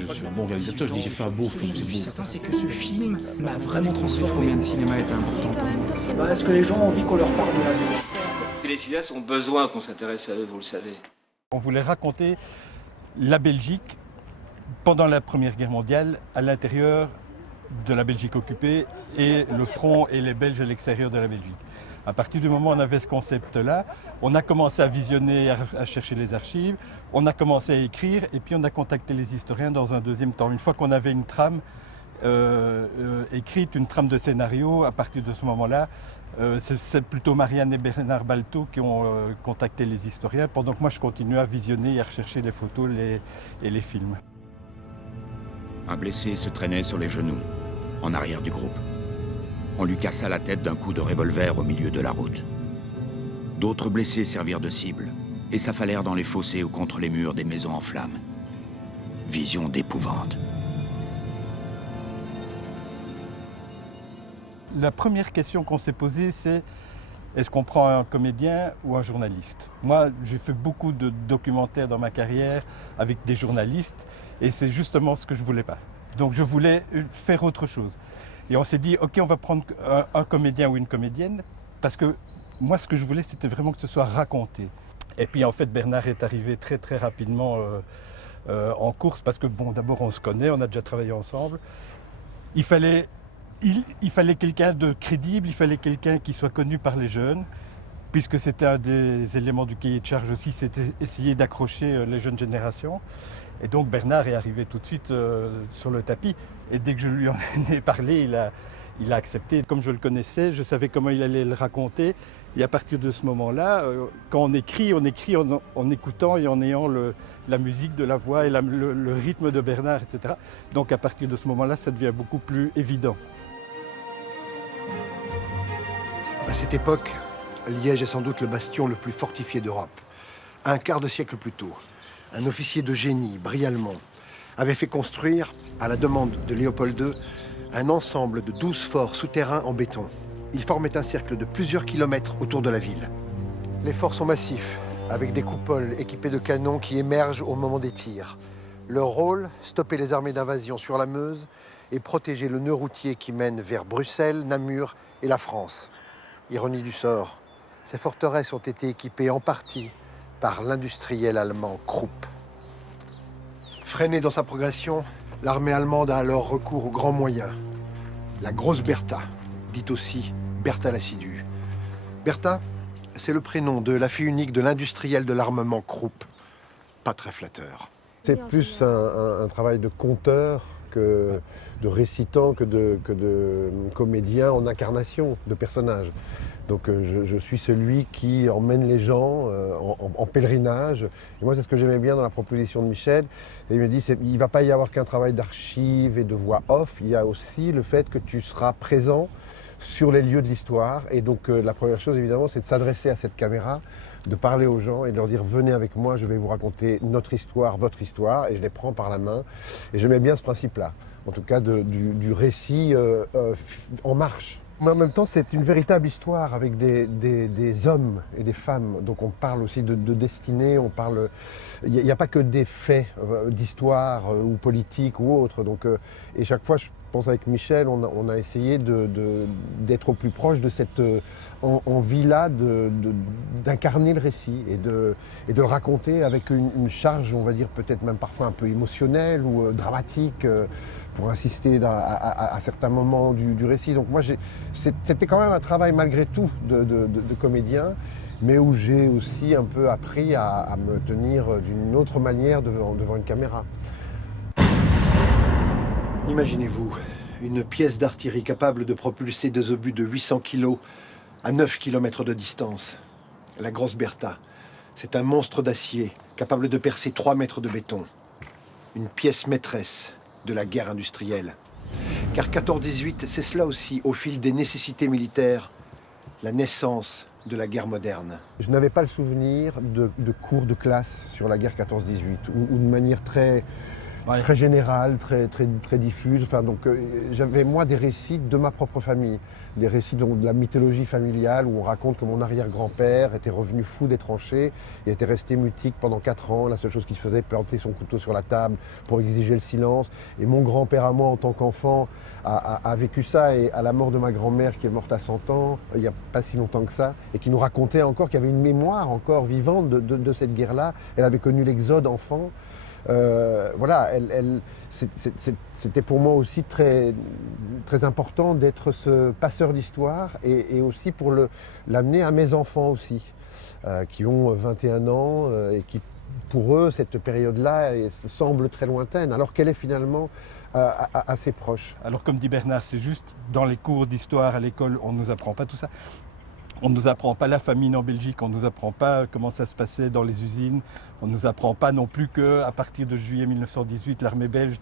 pas que je suis un bon réalisateur, je dis j'ai fait un beau film, Je suis c'est certain, c'est que ce film m'a vraiment transformé. Combien de cinéma est important pour nous? Est-ce que les gens ont envie qu'on leur parle de la Belgique? Les cinéastes ont besoin qu'on s'intéresse à eux, vous le savez. On voulait raconter la Belgique pendant la Première Guerre mondiale à l'intérieur de la Belgique occupée et le front et les Belges à l'extérieur de la Belgique. À partir du moment où on avait ce concept-là, on a commencé à visionner, à chercher les archives, on a commencé à écrire et puis on a contacté les historiens dans un deuxième temps. Une fois qu'on avait une trame écrite, une trame de scénario, à partir de ce moment-là, c'est plutôt Marianne et Bernard Balto qui ont contacté les historiens, pendant que moi je continuais à visionner et à rechercher les photos et les films. Un blessé se traînait sur les genoux, en arrière du groupe. On lui cassa la tête d'un coup de revolver au milieu de la route. D'autres blessés servirent de cible et s'affalèrent dans les fossés ou contre les murs des maisons en flammes. Vision d'épouvante. La première question qu'on s'est posée, c'est est-ce qu'on prend un comédien ou un journaliste? Moi, j'ai fait beaucoup de documentaires dans ma carrière avec des journalistes et c'est justement ce que je ne voulais pas. Donc je voulais faire autre chose. Et on s'est dit, ok, on va prendre un comédien ou une comédienne, parce que moi, ce que je voulais, c'était vraiment que ce soit raconté. Et puis, en fait, Bernard est arrivé très, très rapidement en course, parce que, bon, d'abord, on se connaît, on a déjà travaillé ensemble. Il fallait quelqu'un de crédible, il fallait quelqu'un qui soit connu par les jeunes, puisque c'était un des éléments du cahier de charge aussi, c'était essayer d'accrocher les jeunes générations. Et donc Bernard est arrivé tout de suite sur le tapis. Et dès que je lui en ai parlé, il a accepté. Comme je le connaissais, je savais comment il allait le raconter. Et à partir de ce moment-là, quand on écrit en écoutant et en ayant la musique de la voix et le rythme de Bernard, etc. Donc à partir de ce moment-là, ça devient beaucoup plus évident. À cette époque, Liège est sans doute le bastion le plus fortifié d'Europe. Un quart de siècle plus tôt, un officier de génie, Brie allemand, avait fait construire, à la demande de Léopold II, un ensemble de 12 forts souterrains en béton. Ils formaient un cercle de plusieurs kilomètres autour de la ville. Les forts sont massifs, avec des coupoles équipées de canons qui émergent au moment des tirs. Leur rôle, stopper les armées d'invasion sur la Meuse et protéger le nœud routier qui mène vers Bruxelles, Namur et la France. Ironie du sort, ces forteresses ont été équipées en partie par l'industriel allemand Krupp. Freinée dans sa progression, l'armée allemande a alors recours aux grands moyens. La Grosse Bertha, dite aussi Bertha l'assidue. Bertha, c'est le prénom de la fille unique de l'industriel de l'armement Krupp. Pas très flatteur. C'est plus un travail de conteur que de récitant, que de comédien en incarnation de personnage. Donc je suis celui qui emmène les gens en pèlerinage. Et moi, c'est ce que j'aimais bien dans la proposition de Michel. Et il me dit, il ne va pas y avoir qu'un travail d'archive et de voix off, il y a aussi le fait que tu seras présent sur les lieux de l'histoire. Et donc la première chose, évidemment, c'est de s'adresser à cette caméra, de parler aux gens et de leur dire « Venez avec moi, je vais vous raconter notre histoire, votre histoire ». Et je les prends par la main. Et j'aimais bien ce principe-là, en tout cas du récit en marche. Mais en même temps, c'est une véritable histoire avec des hommes et des femmes. Donc on parle aussi de destinée, on parle... Il n'y a pas que des faits d'histoire ou politique ou autre. Donc, et chaque fois, je pense avec Michel, on a essayé d'être au plus proche de cette envie-là d'incarner le récit et de le raconter avec une charge, on va dire peut-être même parfois un peu émotionnelle ou dramatique, pour insister à certains moments du récit. Donc moi, c'était quand même un travail malgré tout de comédien, mais où j'ai aussi un peu appris à me tenir d'une autre manière devant une caméra. Imaginez-vous, une pièce d'artillerie capable de propulser des obus de 800 kg à 9 km de distance. La Grosse Bertha, c'est un monstre d'acier capable de percer 3 mètres de béton. Une pièce maîtresse de la guerre industrielle. Car 14-18, c'est cela aussi, au fil des nécessités militaires, la naissance de la guerre moderne. Je n'avais pas le souvenir de cours de classe sur la guerre 14-18, ou de manière très Ouais. très générales, très diffuses. Enfin, donc, j'avais moi des récits de ma propre famille, des récits donc, de la mythologie familiale où on raconte que mon arrière-grand-père était revenu fou des tranchées, il était resté mutique pendant 4 ans, la seule chose qu'il se faisait, planter son couteau sur la table pour exiger le silence. Et mon grand-père à moi, en tant qu'enfant, a vécu ça, et à la mort de ma grand-mère qui est morte à 100 ans, il n'y a pas si longtemps que ça, et qui nous racontait encore qu'il y avait une mémoire encore vivante de cette guerre-là. Elle avait connu l'exode enfant. Voilà, c'était pour moi aussi très, très important d'être ce passeur d'histoire, et aussi pour l'amener à mes enfants aussi, qui ont 21 ans et qui, pour eux, cette période-là semble très lointaine, alors qu'elle est finalement assez proche. Alors comme dit Bernard, c'est juste dans les cours d'histoire à l'école, on ne nous apprend pas tout ça. On ne nous apprend pas la famine en Belgique, on ne nous apprend pas comment ça se passait dans les usines, on ne nous apprend pas non plus qu'à partir de juillet 1918, l'armée belge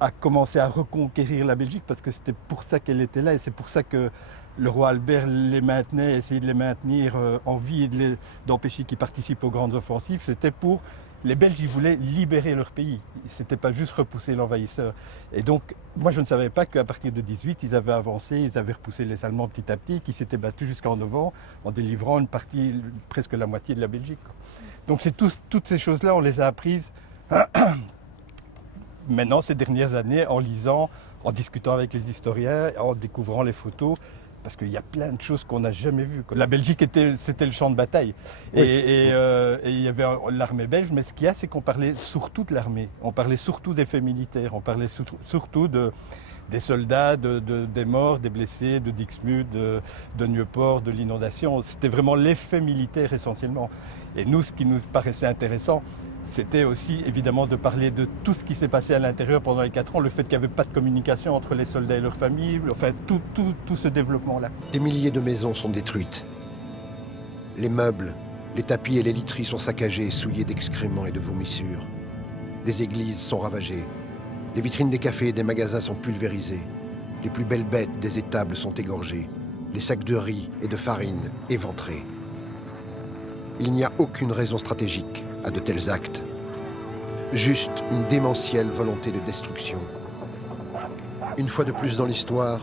a commencé à reconquérir la Belgique, parce que c'était pour ça qu'elle était là, et c'est pour ça que le roi Albert les maintenait, essayait de les maintenir en vie et d'empêcher qu'ils participent aux grandes offensives. C'était pour... Les Belges, ils voulaient libérer leur pays. C'était pas juste repousser l'envahisseur. Et donc, moi, je ne savais pas qu'à partir de 18, ils avaient avancé, ils avaient repoussé les Allemands petit à petit, qui s'étaient battus jusqu'en novembre, en délivrant une partie, presque la moitié de la Belgique. Donc, toutes ces choses-là, on les a apprises maintenant, ces dernières années, en lisant, en discutant avec les historiens, en découvrant les photos. Parce qu'il y a plein de choses qu'on n'a jamais vues. La Belgique, c'était le champ de bataille. Oui. Et il y avait l'armée belge, mais ce qu'il y a, c'est qu'on parlait surtout de l'armée. On parlait surtout des faits militaires, on parlait surtout des soldats, des morts, des blessés, de Dixmude, de Nieuport, de l'inondation. C'était vraiment les faits militaires essentiellement. Et nous, ce qui nous paraissait intéressant, c'était aussi évidemment de parler de tout ce qui s'est passé à l'intérieur pendant les 4 ans, le fait qu'il n'y avait pas de communication entre les soldats et leurs familles, enfin tout ce développement-là. Des milliers de maisons sont détruites. Les meubles, les tapis et les literies sont saccagés, souillés d'excréments et de vomissures. Les églises sont ravagées. Les vitrines des cafés et des magasins sont pulvérisées. Les plus belles bêtes des étables sont égorgées. Les sacs de riz et de farine éventrés. Il n'y a aucune raison stratégique à de tels actes. Juste une démentielle volonté de destruction. Une fois de plus dans l'histoire,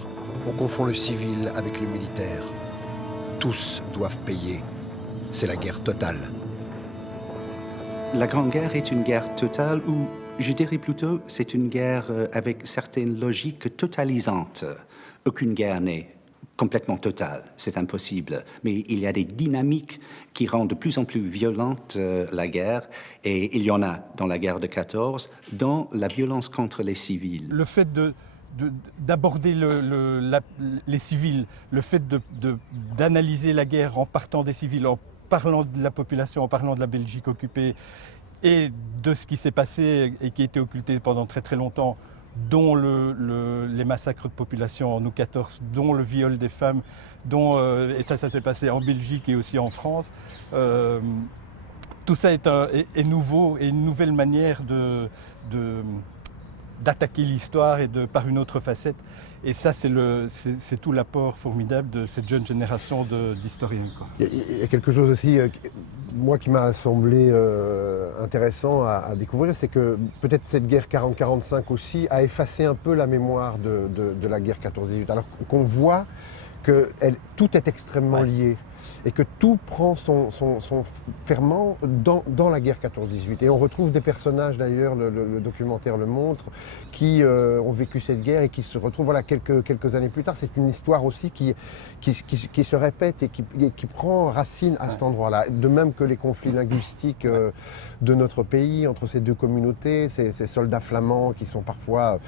on confond le civil avec le militaire. Tous doivent payer. C'est la guerre totale. La Grande Guerre est une guerre totale, ou je dirais plutôt c'est une guerre avec certaines logiques totalisantes. Aucune guerre n'est complètement totale, c'est impossible. Mais il y a des dynamiques qui rendent de plus en plus violente la guerre, et il y en a dans la guerre de 14, dans la violence contre les civils. Le fait d'aborder les civils, le fait d'analyser la guerre en partant des civils, en parlant de la population, en parlant de la Belgique occupée, et de ce qui s'est passé et qui a été occulté pendant très très longtemps, dont les massacres de population en août 14, dont le viol des femmes, et ça s'est passé en Belgique et aussi en France. Tout ça est nouveau, et une nouvelle manière d'attaquer l'histoire et par une autre facette. Et ça, c'est tout l'apport formidable de cette jeune génération d'historiens. Il y a quelque chose aussi, moi, qui m'a semblé intéressant à découvrir, c'est que peut-être cette guerre 40-45 aussi a effacé un peu la mémoire de la guerre 14-18. Alors qu'on voit que tout est extrêmement lié. Et que tout prend son ferment dans la guerre 14-18. Et on retrouve des personnages, d'ailleurs, le documentaire le montre, qui ont vécu cette guerre et qui se retrouvent quelques années plus tard. C'est une histoire aussi qui se répète et qui prend racine à cet endroit-là. De même que les conflits linguistiques de notre pays, entre ces deux communautés, ces soldats flamands qui sont parfois,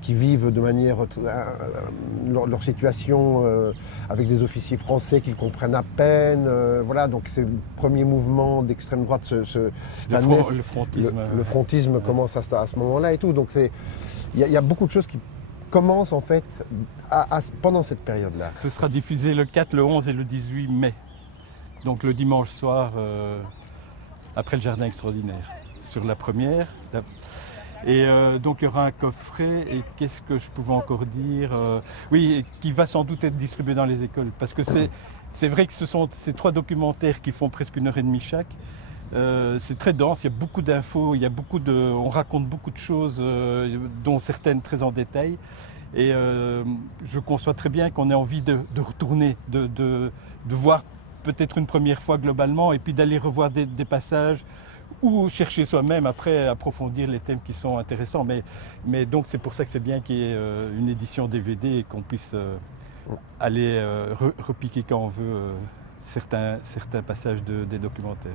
qui vivent de manière, leur situation avec des officiers français qu'ils comprennent à peine. Voilà, donc c'est le premier mouvement d'extrême droite. Le frontisme. Le frontisme commence à ce moment-là et tout. Donc il y a beaucoup de choses qui commencent en fait pendant cette période-là. Ce sera diffusé le 4, le 11 et le 18 mai. Donc le dimanche soir, après le Jardin extraordinaire. Sur la première. Et donc il y aura un coffret, et qu'est-ce que je pouvais encore dire oui, qui va sans doute être distribué dans les écoles, parce que c'est vrai que ce sont ces 3 documentaires qui font presque 1h30 chaque, C'est très dense, il y a beaucoup d'infos, on raconte beaucoup de choses, dont certaines très en détail. Et je conçois très bien qu'on ait envie de retourner, de voir peut-être une première fois globalement, et puis d'aller revoir des passages, ou chercher soi-même après approfondir les thèmes qui sont intéressants. Mais donc c'est pour ça que c'est bien qu'il y ait une édition DVD et qu'on puisse aller repiquer quand on veut certains passages des documentaires.